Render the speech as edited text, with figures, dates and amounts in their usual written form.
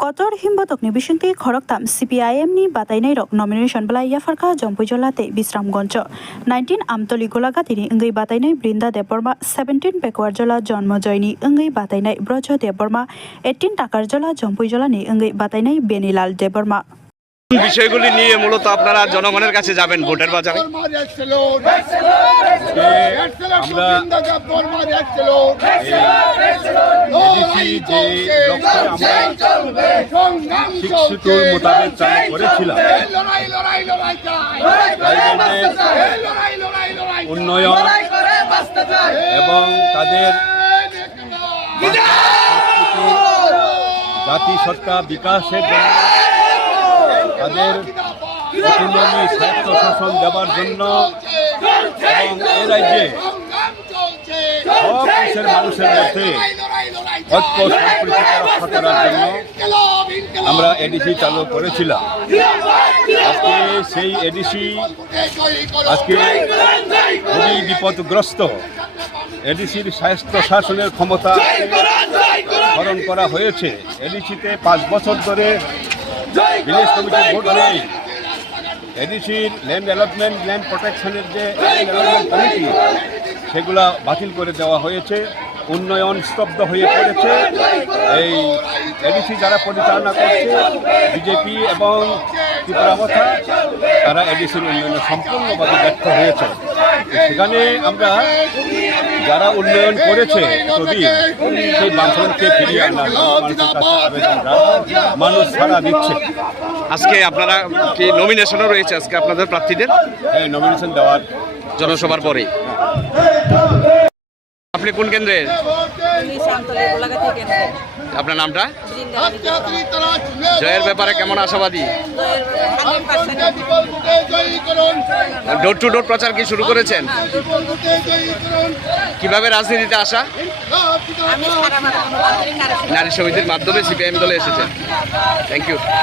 Kotor himbotok ni bisingti khoroktam CPIM ni batainai rok nomination belai yafarka jompujolate Bisram Goncho 19 Amtoli Golagati ni engai batainai Brinda Deborma 17 Pekwarjola Jonmojoyni engai batainai Brojo Deborma 18 Takarjola Jompujola ni engai batainai Benilal Deborma বিষয়গুলি নিয়ে মূলত আপনারা জনগণের কাছে যাবেন ভোটের বাজারে। উন্নয়ন এবং তাদের জাতিসত্তা বিকাশের জন্য তাদের ইকোনমি স্বায়ত্তশাসন দেওয়ার জন্য এবং এই রাজ্যে সব দেশের মানুষের মধ্যে ঐক্য সম্প্রীতিকে রক্ষা করার জন্য আমরা এডিসি চালু করেছিলাম। আজকে সেই এডিসি আজকে খুবই বিপদগ্রস্ত। এডিসির স্বায়ত্তশাসনের ক্ষমতা হরণ করা হয়েছে। এডিসিতে 5 বছর ধরে ভিলেজ কমিটির ভোট নেই। এডিসির ল্যান্ড ডেভেলপমেন্ট ল্যান্ড প্রোটেকশনের যে কমিটি সেগুলা বাতিল করে দেওয়া হয়েছে। উন্নয়ন স্তব্ধ হয়ে পড়েছে। এই এডিসি যারা পরিচালনা করছে বিজেপি এবং ত্রিপুরাবথা, তারা এডিসির উন্নয়নে সম্পূর্ণভাবে ব্যর্থ হয়েছে। সেখানে আমরা যারা উন্নয়ন করেছে যদি সেই বামফ্রন্টকে ফিরিয়ে আনার মানুষের কাছে আবেদন মানুষ সাড়া দিচ্ছে। আজকে আপনারা কি নমিনেশনও রয়েছে আজকে আপনাদের প্রার্থীদের? হ্যাঁ, নমিনেশন দেওয়ার জনসভার পরেই। আপনি কোন কেন্দ্রের? আপনার নামটা? জয়ের ব্যাপারে কেমন আশাবাদী? ডোর টু ডোর প্রচার কি শুরু করেছেন? কিভাবে রাজনীতিতে আসা? নারী সমিতির মাধ্যমে সিপিআইএম দলে এসেছেন। Thank you.